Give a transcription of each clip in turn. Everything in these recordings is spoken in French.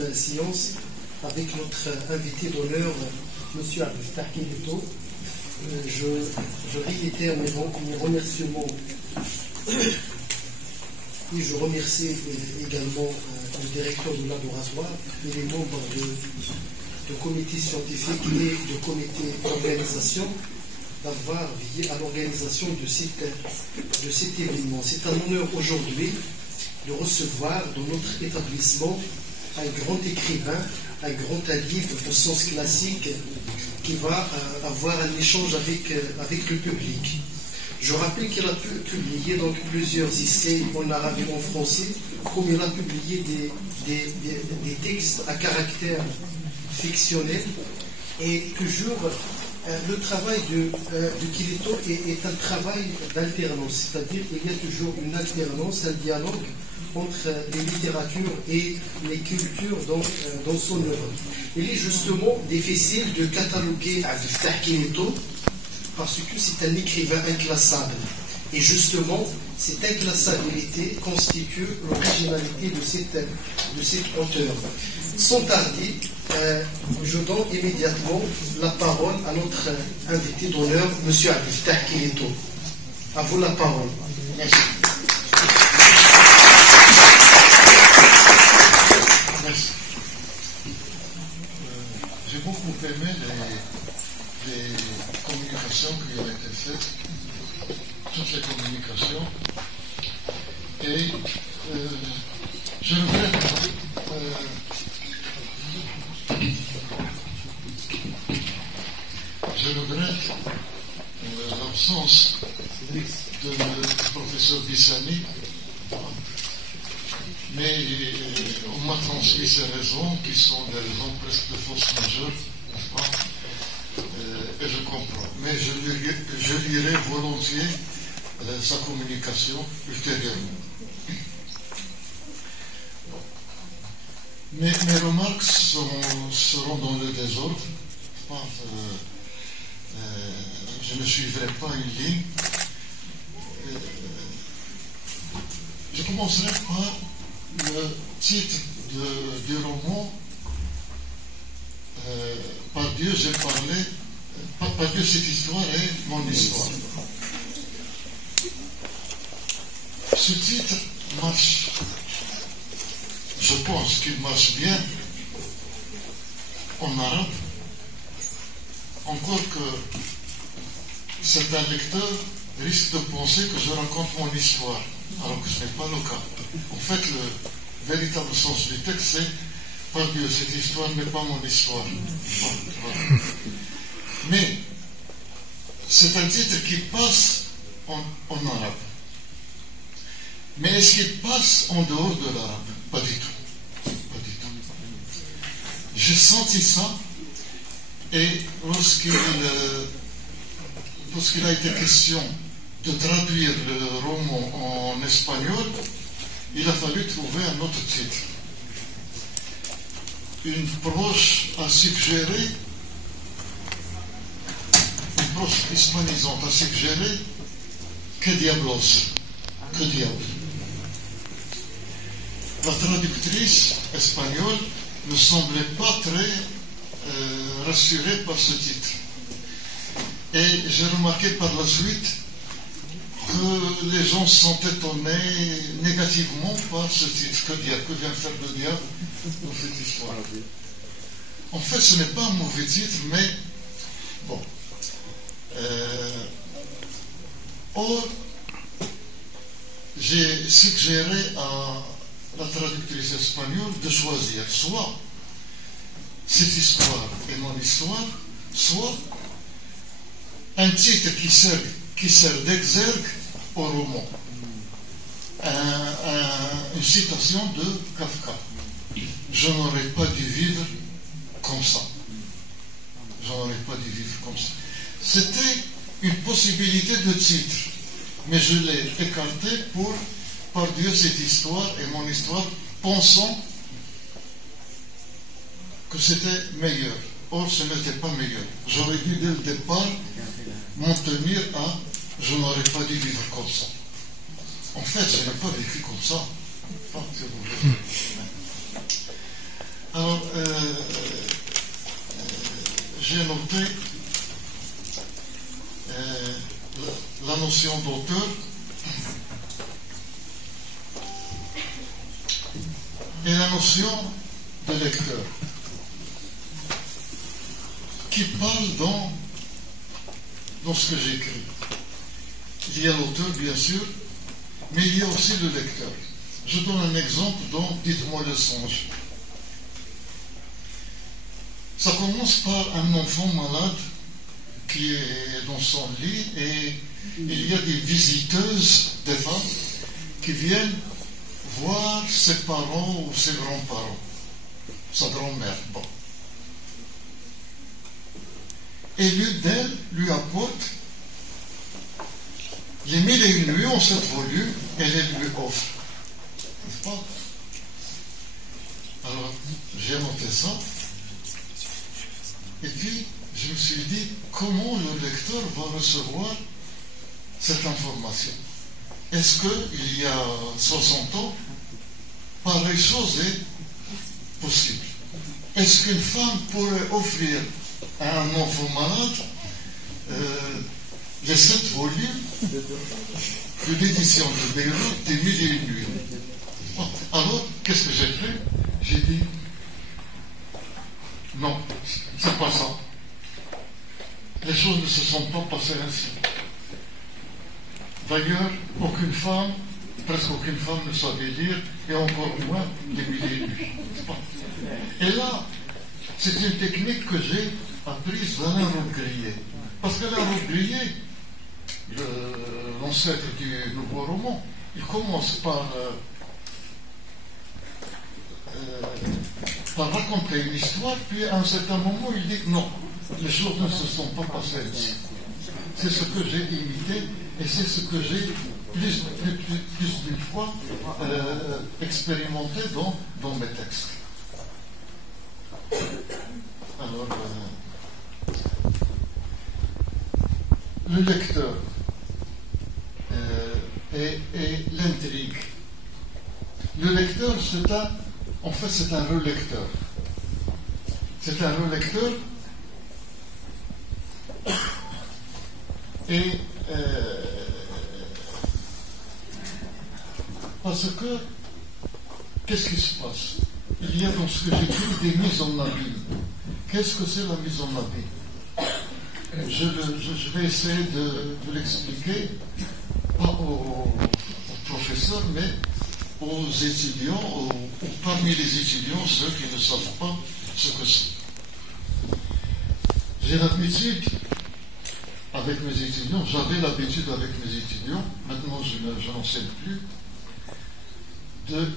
deuxième séance avec notre invité d'honneur, M. Abdel Keleto. Je réitère mes remerciements et je remercie également le directeur de laboratoire et les membres de comité scientifique et de comité d'organisation d'avoir veillé à l'organisation de cet événement. C'est un honneur aujourd'hui de recevoir dans notre établissement un grand écrivain, un grand livre au sens classique qui va avoir un échange avec le public. Je rappelle qu'il a publié donc plusieurs essais en arabe et en français, comme il a publié des textes à caractère fictionnel, et toujours le travail de Keleto est un travail d'alternance, c'est-à-dire qu'il y a toujours une alternance, un dialogue entre les littératures et les cultures dans son œuvre. Il est justement difficile de cataloguer Abdel Keleto parce que c'est un écrivain inclassable. Et justement, cette inclassabilité constitue l'originalité de cet auteur. Sans tarder, je donne immédiatement la parole à notre invité d'honneur, M. Abdel Keleto. À vous la parole. Merci. Merci. J'ai beaucoup aimé les communications qui ont été faites, toutes les communications, et je regrette l'absence de professeur Bissani, mais on m'a transmis ces raisons qui sont des raisons presque de force majeure, n'est-ce pas? Et je comprends. Mais je lirai volontiers sa communication ultérieurement. Mes remarques seront dans le désordre. Je ne suivrai pas une ligne. Je commencerai par le titre du roman. Par Dieu j'ai parlé, par Dieu cette histoire est mon histoire. Ce titre marche. Je pense qu'il marche bien en arabe, encore que certains lecteurs risquent de penser que je raconte mon histoire, alors que ce n'est pas le cas. En fait, le véritable sens du texte, c'est par Dieu, cette histoire n'est pas mon histoire. Voilà. Mais c'est un titre qui passe en arabe. Mais est-ce qu'il passe en dehors de l'arabe? Pas du tout. Pas du tout. J'ai senti ça, et lorsqu'il a été question de traduire le roman en espagnol, il a fallu trouver un autre titre. Une proche a suggéré, une proche hispanisante a suggéré que diablos, que diable. La traductrice espagnole ne semblait pas très rassurée par ce titre. Et j'ai remarqué par la suite que les gens sont étonnés négativement par ce titre. Que vient faire le diable dans cette histoire? En fait, ce n'est pas un mauvais titre, mais bon. Or, j'ai suggéré à la traductrice espagnole de choisir soit cette histoire est mon histoire, soit un titre qui sert d'exergue au roman. Une citation de Kafka. Je n'aurais pas dû vivre comme ça. Je n'aurais pas dû vivre comme ça. C'était une possibilité de titre, mais je l'ai écarté pour par Dieu cette histoire est mon histoire, pensant que c'était meilleur. Or, ce n'était pas meilleur. J'aurais dû dès le départ m'en tenir à je n'aurais pas dû vivre comme ça. En fait, je n'ai pas vécu comme ça. Alors, j'ai noté la notion d'auteur et la notion de lecteur, qui parle dans ce que j'écris. Il y a l'auteur, bien sûr, mais il y a aussi le lecteur. Je donne un exemple dans Dites-moi le songe. Ça commence par un enfant malade qui est dans son lit et il y a des visiteuses, des femmes, qui viennent voir ses parents ou ses grands-parents, sa grand-mère. Bon. Et l'une d'elles lui apporte les 1001 nuits en 7 volumes et les lui offre. N'est-ce pas? Alors, j'ai noté ça. Et puis, je me suis dit, comment le lecteur va recevoir cette information? Est-ce qu'il y a 60 ans, pareille chose est possible? Est-ce qu'une femme pourrait offrir à un enfant malade les 7 volumes de l'édition de Beyrouth des 1001 nuits? Alors, qu'est-ce que j'ai fait? J'ai dit, non, c'est pas ça. Les choses ne se sont pas passées ainsi. D'ailleurs, aucune femme, presque aucune femme ne savait lire, et encore moins les 1001 nuits. Et là, c'est une technique que j'ai apprise d'Alain Robbe-Grillet. Parce qu'Alain Robbe-Grillet, l'ancêtre du nouveau roman, il commence par raconter une histoire, puis à un certain moment, il dit que non, les choses ne se sont pas passées ainsi. C'est ce que j'ai imité, et c'est ce que j'ai plus d'une fois expérimenté dans mes textes. Alors, le lecteur et l'intrigue. Le lecteur, c'est un relecteur. C'est un relecteur et parce que qu'est-ce qui se passe? Il y a dans ce que j'écris des mises en abîme. Qu'est-ce que c'est la mise en abîme? Je vais essayer de l'expliquer, pas aux professeurs, mais aux étudiants, ou parmi les étudiants, ceux qui ne savent pas ce que c'est. J'ai l'habitude, avec mes étudiants, j'avais l'habitude avec mes étudiants, maintenant je n'enseigne plus,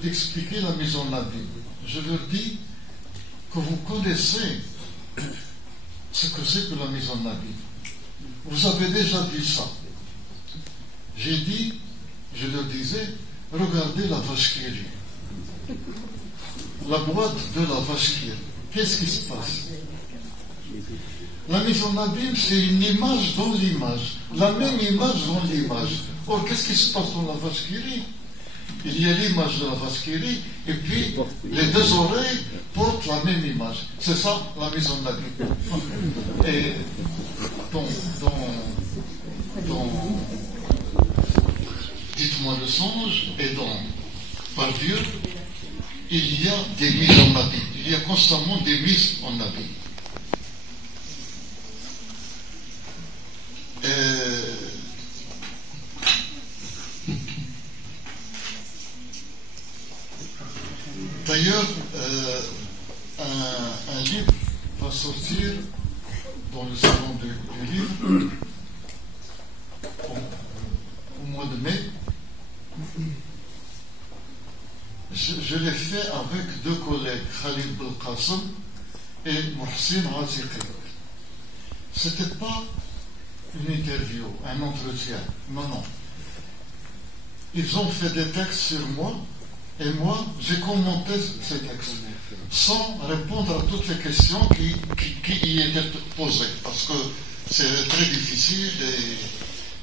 d'expliquer la mise en abîme. Je leur dis que vous connaissez ce que c'est que la mise en abîme. Vous avez déjà vu ça. J'ai dit, je leur disais, regardez la vache qui rit. La boîte de la vache qui rit. Qu'est-ce qui se passe? La mise en abîme, c'est une image dans l'image. La même image dans l'image. Or, qu'est-ce qui se passe dans la vache qui rit? Il y a l'image de la vache qui rit, et puis les deux oreilles portent la même image. C'est ça, la mise en abîme. Et dans Dites-moi le songe, et dans Par Dieu, il y a des mises en abîme. Il y a constamment des mises en abîme. D'ailleurs, un livre va sortir dans le salon du livre au mois de mai. Je l'ai fait avec deux collègues, Khalid Belkacem et Mohsin Aziqi. Ce n'était pas une interview, un entretien. Non. Ils ont fait des textes sur moi et moi, j'ai commenté ces textes sans répondre à toutes les questions qui y étaient posées parce que c'est très difficile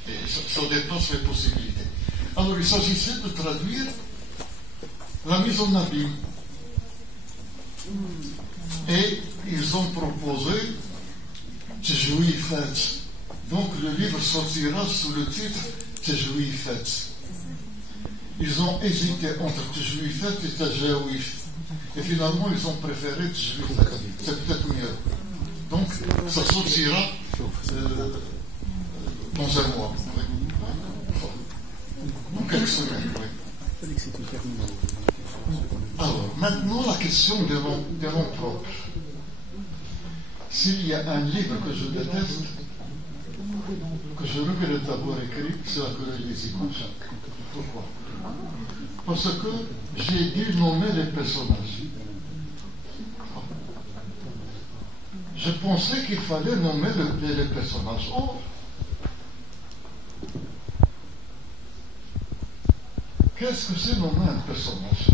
et ça dépasse les possibilités. Alors, il s'agissait de traduire la mise en abîme. Et ils ont proposé Tejouifat. Donc le livre sortira sous le titre Tejouifat. Ils ont hésité entre Tejouifat et Tajaouf. Et finalement, ils ont préféré Tejouifat. C'est peut-être mieux. Donc, ça sortira dans un mois. Dans quelques semaines, oui. Alors, maintenant, la question des noms propres. S'il y a un livre que je déteste, que je regrette d'avoir écrit, c'est la Collège des images. Pourquoi? Parce que j'ai dû nommer les personnages. Je pensais qu'il fallait nommer les personnages. Or, qu'est-ce que c'est nommer un personnage?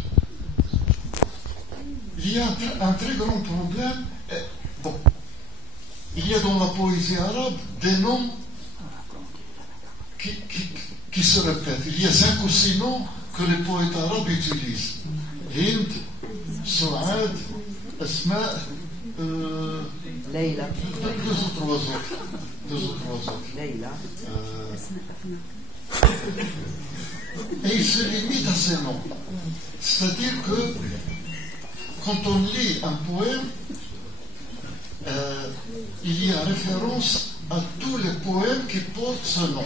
Il y a un très grand problème. Bon, il y a dans la poésie arabe des noms qui se répètent. Il y a 5 ou 6 noms que les poètes arabes utilisent. Hind, Souad, Asma, Leïla. Deux ou trois autres. Leïla. Et il se limite à ces noms. C'est-à-dire que quand on lit un poème, il y a référence à tous les poèmes qui portent ce nom.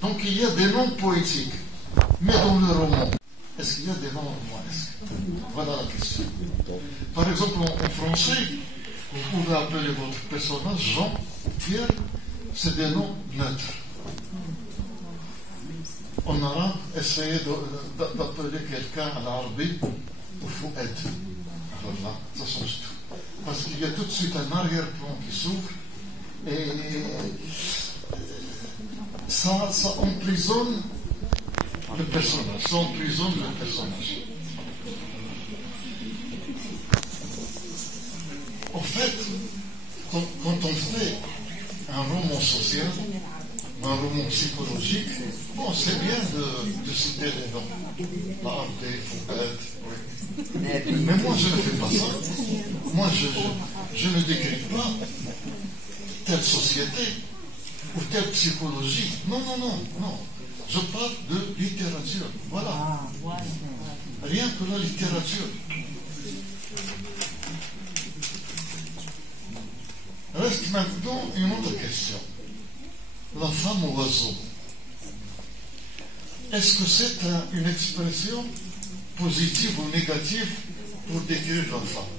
Donc il y a des noms poétiques. Mais dans le roman, est-ce qu'il y a des noms romanesques? Voilà la question. Par exemple, en français, vous pouvez appeler votre personnage Jean, Pierre, c'est des noms neutres. En arabe, essayez d'appeler quelqu'un à l'arabe ou Fouad. Alors là, ça change tout. Parce qu'il y a tout de suite un arrière-plan qui s'ouvre et ça emprisonne le personnage. En fait, quand on fait un roman social, un roman psychologique, bon, c'est bien de citer les noms. L'Arde, Fouad, oui. Mais moi, je ne fais pas ça. Moi, je ne décris pas telle société ou telle psychologie. Non. Je parle de littérature. Voilà. Rien que la littérature. Reste maintenant une autre question. La femme oiseau. Est-ce que c'est une expression positive ou négative pour décrire la femme?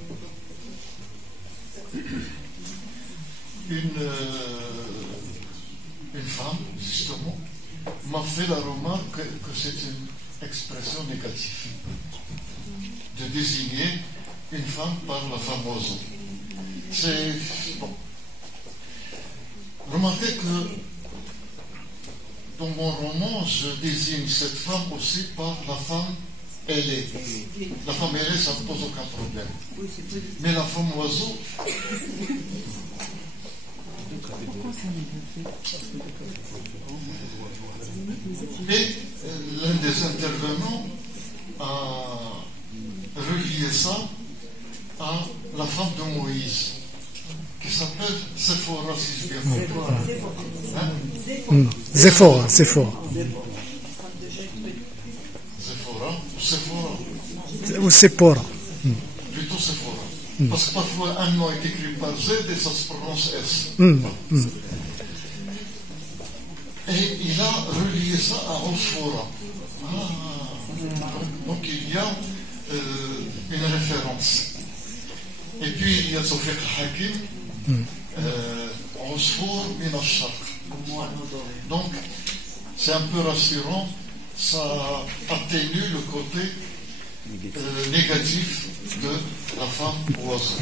Une femme, justement, m'a fait la remarque que c'est une expression négative de désigner une femme par la femme oiseau. C'est bon. Remarquez que dans mon roman, je désigne cette femme aussi par la femme ailée. La femme ailée, ça ne pose aucun problème. Mais la femme oiseau, et l'un des intervenants a relié ça à la femme de Moïse, qui s'appelle Séphora, si je bien compris. Séphora. Séphora Ou Séphora. Plutôt Séphora. Parce que parfois un nom est écrit par Z et ça se prononce S. Et il a relié ça à Osphora. Donc il y a une référence. Et puis il y a Tawfiq Hakim, Osphor min al-Sharq. Donc c'est un peu rassurant, ça atténue le côté négatif de la femme oiseau.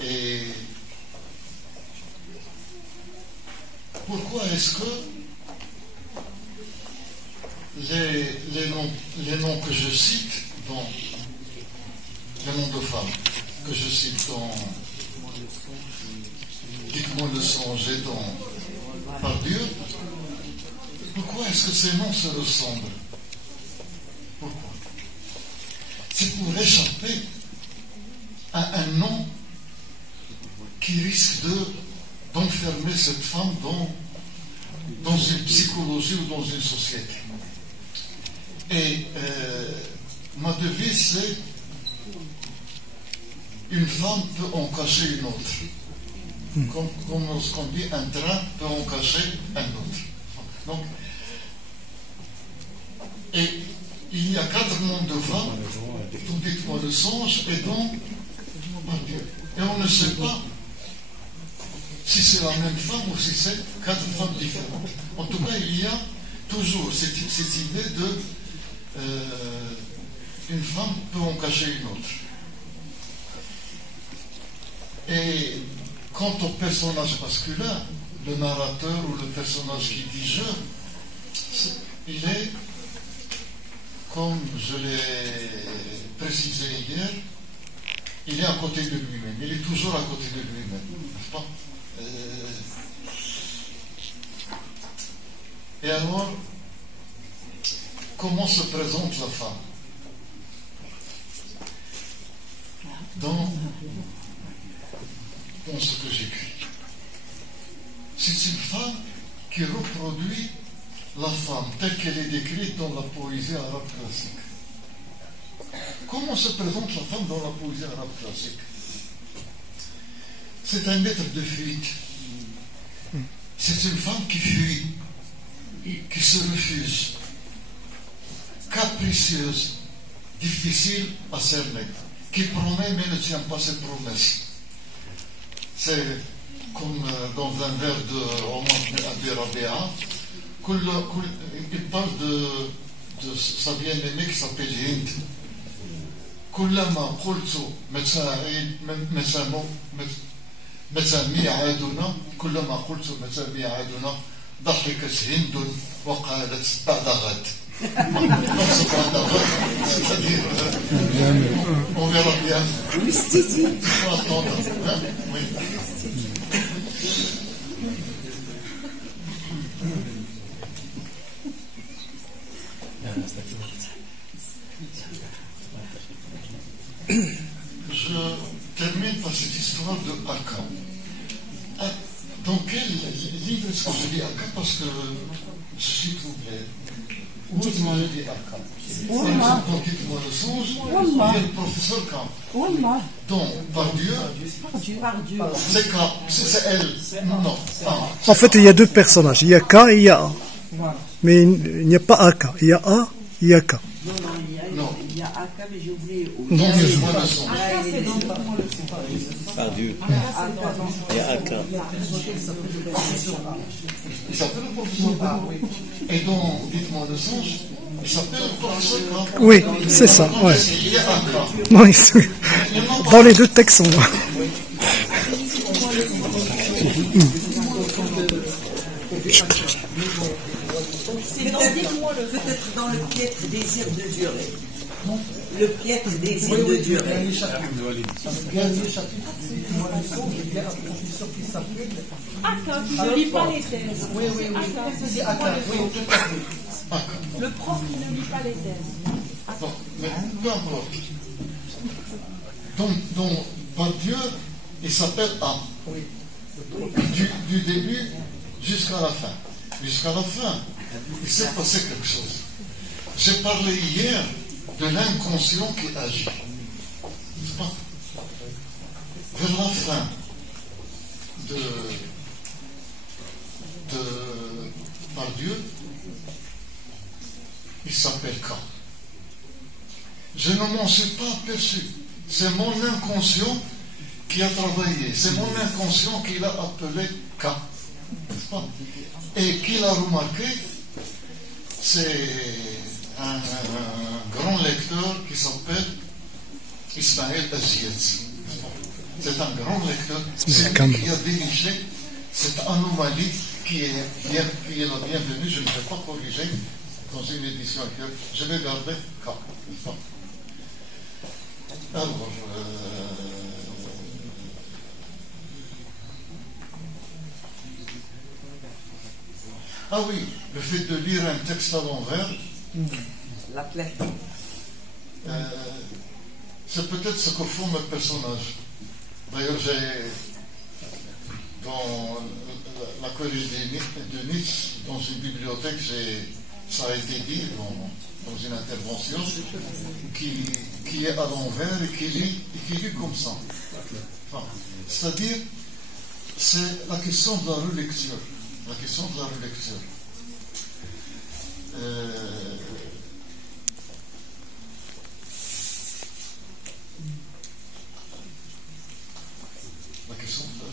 Et pourquoi est-ce que les noms que je cite dans les noms de femmes que je cite dans Dites-moi le songe et dans Par Dieu, pourquoi est-ce que ces noms se ressemblent? Pourquoi? c'est pour échapper à un nom qui risque d'enfermer cette femme dans une psychologie ou dans une société. Et ma devise, c'est une femme peut en cacher une autre. Comme lorsqu'on dit un train peut en cacher un autre. Donc, et il y a 4 mondes de femmes, tout dites-moi le songe, et donc, et on ne sait pas si c'est la même femme ou si c'est 4 femmes différentes. En tout cas, il y a toujours cette idée de une femme peut en cacher une autre. Et quant au personnage masculin, le narrateur ou le personnage qui dit je, il est, comme je l'ai précisé hier, il est à côté de lui-même. Il est toujours à côté de lui-même, n'est-ce pas? Et alors, comment se présente la femme dans ce que j'écris? C'est une femme qui reproduit la femme telle qu'elle est décrite dans la poésie arabe classique. Comment se présente la femme dans la poésie arabe classique? C'est un être de fuite. C'est une femme qui fuit, qui se refuse, capricieuse, difficile à cerner, qui promet mais ne tient pas ses promesses. C'est comme dans un vers de roman d'Abi Rabia, il parle de sa bien-aimée qui s'appelle Hind. كلما قلت متى ميعادنا كلما قلت متى ميعادنا ضحكت هند وقالت بعد غد. C'est-à-dire, on verra bien. Il faut attendre. Oui. Je termine par cette histoire de Aka. Dans quel livre est-ce que je lis Aka? Parce que je suis troublé. Où est-ce que je lis Aka? Par exemple, quand dites-moi le songe, il y a le professeur K. Donc, par Dieu. C'est K. C'est elle. Non. En fait, il y a 2 personnages. Il y a K et il y a A. Mais il n'y a pas AK. Il y a A, il y a K. Non, il y a Aka, mais j'ai oublié. Non, dites-moi le songe. Par Dieu. Il y a Aka. Il s'appelle le professeur K. Et donc, dites-moi le songe, il s'appelle le professeur K. Oui, c'est ça. Ouais. Il y a Aka. Oui, dans les 2 textes, on voit. Peut-être dans le piètre désir de durer. Le piètre désir de durer. Dernier chapitre, dites-moi le songe, il y a un professeur qui s'appelle Aka, qui ne lit pas les thèses. Oui. C'est Aka, oui, tout à fait. Le prof qui ne lit pas les thèses. Bon, mais peu importe. Donc, par Dieu, il s'appelle A. Oui. Du début jusqu'à la fin. Jusqu'à la fin, il s'est passé quelque chose. J'ai parlé hier de l'inconscient qui agit. N'est-ce pas? Vers la fin par Dieu, il s'appelle K. Je ne m'en suis pas aperçu. C'est mon inconscient qui a travaillé. C'est mon inconscient qui l'a appelé K. N'est-ce pas? Et qui l'a remarqué, c'est un grand lecteur qui s'appelle Ismaël Aziz. C'est un grand lecteur. C'est lui qui a dirigé cette anomalie qui est la bienvenue. Je ne vais pas corriger dans une édition actuelle. Je vais garder K. Alors, ah oui, le fait de lire un texte à l'envers. La plaie. c'est peut-être ce que font mes personnages. D'ailleurs, dans la collège de Nice, dans une bibliothèque, ça a été dit dans une intervention, qui est à l'envers et qui lit comme ça. Enfin, c'est-à-dire, c'est la question de la relecture. La question de la relecture.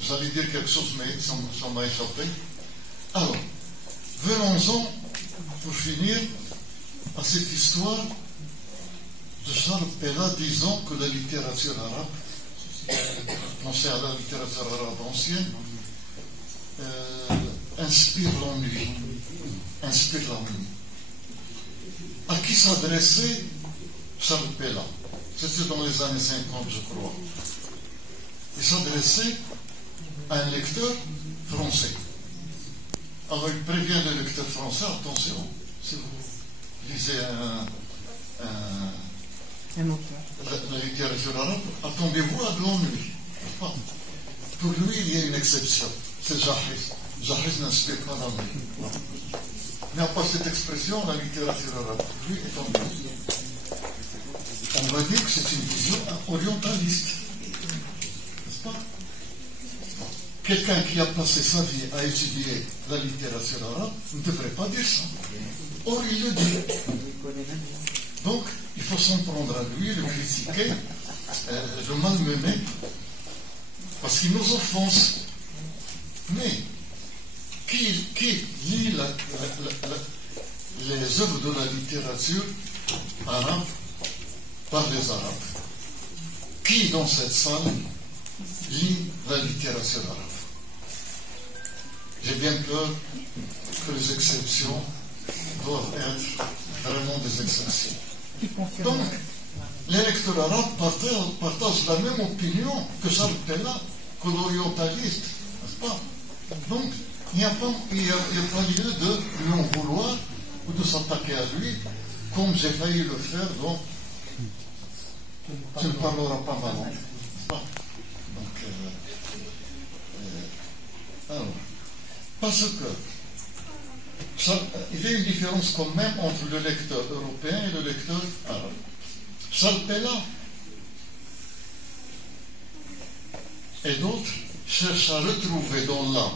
J'allais dire quelque chose, mais ça m'a échappé. Alors, venons-en, pour finir, à cette histoire de Charles Pella disant que la littérature arabe, pensez à la littérature arabe ancienne, inspire l'ennui. Inspire l'ennui. À qui s'adressait Charles Pella? C'était dans les années 50, je crois. Il s'adressait à un lecteur français. Alors il prévient le lecteur français, attention, si vous lisez la littérature arabe, attendez-vous à de l'ennui. Pour lui, il y a une exception, c'est Jahiz. Jahiz n'inspire pas l'ennui. Il n'y a pas cette expression, la littérature arabe. Pour lui, est ennuyeux. On va dire que c'est une vision orientaliste. N'est-ce pas? Quelqu'un qui a passé sa vie à étudier la littérature arabe ne devrait pas dire ça. Or, il le dit. Donc, il faut s'en prendre à lui, le critiquer, le malmener, parce qu'il nous offense. Mais, qui lit les œuvres de la littérature arabe par les Arabes? Qui, dans cette salle, lit la littérature arabe? J'ai bien peur que les exceptions doivent être vraiment des exceptions. Donc, les lecteurs arabes partagent la même opinion que Charles Pella, que l'orientaliste, n'est-ce pas? Donc, il n'y a pas lieu de lui en vouloir ou de s'attaquer à lui, comme j'ai failli le faire dans Tu ne parleras pas ma langue, n'est-ce pas? Donc, alors, parce que il y a une différence quand même entre le lecteur européen et le lecteur arabe. Charles Pella et d'autres cherchent à retrouver dans la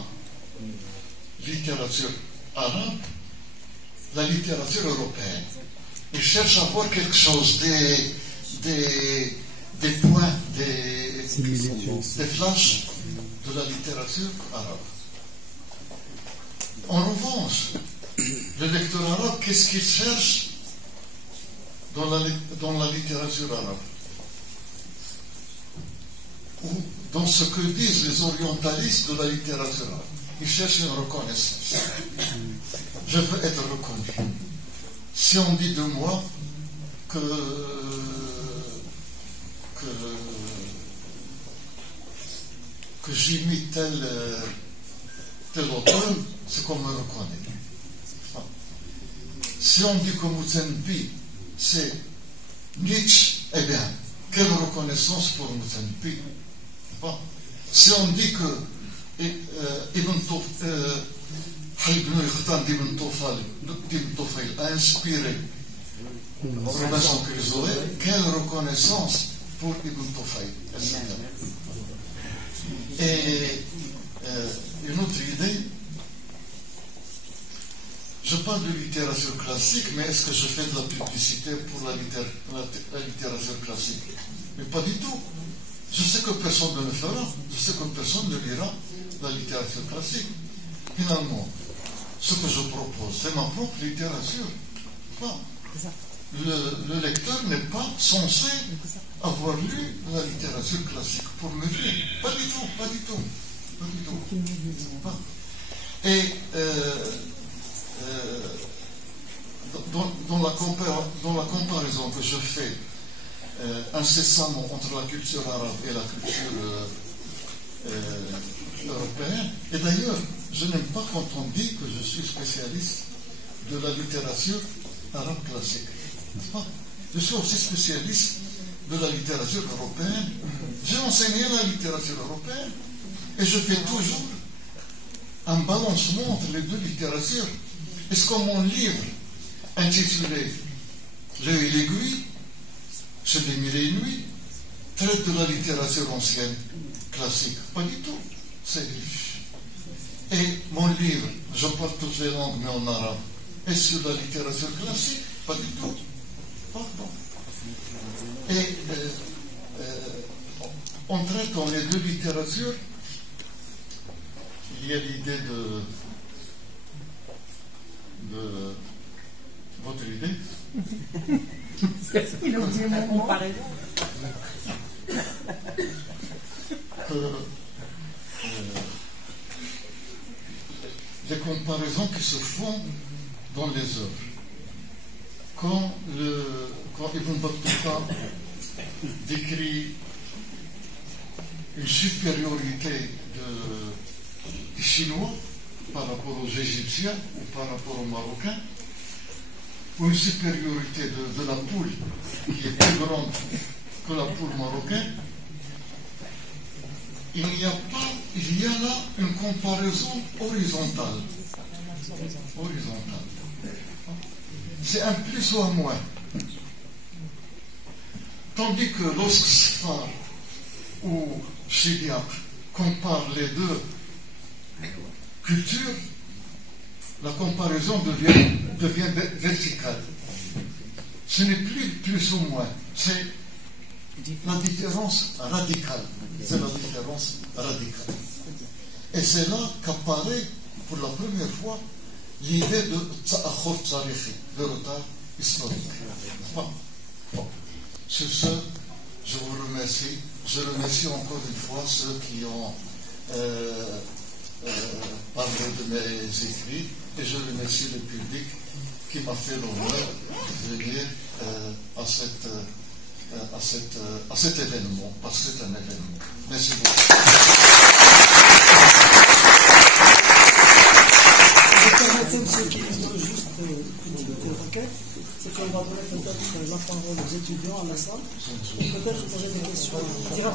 littérature arabe la littérature européenne. Ils cherchent à voir quelque chose, des points, des flashs de la littérature arabe. En revanche, le lecteur arabe, qu'est-ce qu'il cherche dans la littérature arabe? Ou dans ce que disent les orientalistes de la littérature arabe? Ils cherchent une reconnaissance. Je veux être reconnu. Si on dit de moi que j'imite tel auteur, c'est qu'on me reconnaît. Si on dit que Moutenpi, c'est Nietzsche, eh bien, quelle reconnaissance pour Moutenpi. Si on dit que Ibn Tufayl a inspiré Robinson Crusoe, quelle reconnaissance pour Ibn Tufayl, etc. Et une autre idée, je parle de littérature classique, mais est-ce que je fais de la publicité pour la littérature classique? Mais pas du tout. Je sais que personne ne le fera, je sais que personne ne lira la littérature classique. Finalement, ce que je propose, c'est ma propre littérature. Le lecteur n'est pas censé avoir lu la littérature classique pour me lire. Pas du tout, pas du tout. Pas du tout. Et dans la comparaison que je fais incessamment entre la culture arabe et la culture européenne, et d'ailleurs, je n'aime pas quand on dit que je suis spécialiste de la littérature arabe classique. N'est-ce pas? Je suis aussi spécialiste de la littérature européenne. J'ai enseigné la littérature européenne et je fais toujours un balancement entre les deux littératures. Est-ce que mon livre intitulé L'œil et l'aiguille, c'est des mille et nuits, traite de la littérature ancienne, classique? Pas du tout. C'est riche. Et mon livre, je parle toutes les langues, mais en arabe, est sur la littérature classique? Pas du tout. Pardon. Et en traitant les deux littératures, il y a l'idée de votre idée. Il a oublié mon comparaison. Les comparaisons qui se font dans les œuvres. Quand Ibn Battuta décrit une supériorité des Chinois par rapport aux Égyptiens ou par rapport aux Marocains, ou une supériorité de la poule qui est plus grande que la poule marocaine, il y a là une comparaison horizontale. C'est un plus ou un moins. Tandis que lorsque Sfar ou Chidiak comparent les deux cultures, la comparaison devient verticale. Ce n'est plus ou moins, c'est la différence radicale. C'est la différence radicale. Et c'est là qu'apparaît pour la première fois l'idée de ta'akhur tarihi, de retard historique. Bon. Sur ce, je vous remercie. Je remercie encore une fois ceux qui ont parlé de mes écrits, et je remercie le public qui m'a fait l'honneur de venir à cet événement, parce que c'est un événement. Merci beaucoup. Je permettez, monsieur, juste une petite requête, c'est qu'on va donner peut-être la parole aux étudiants à la salle, et peut-être poser des questions.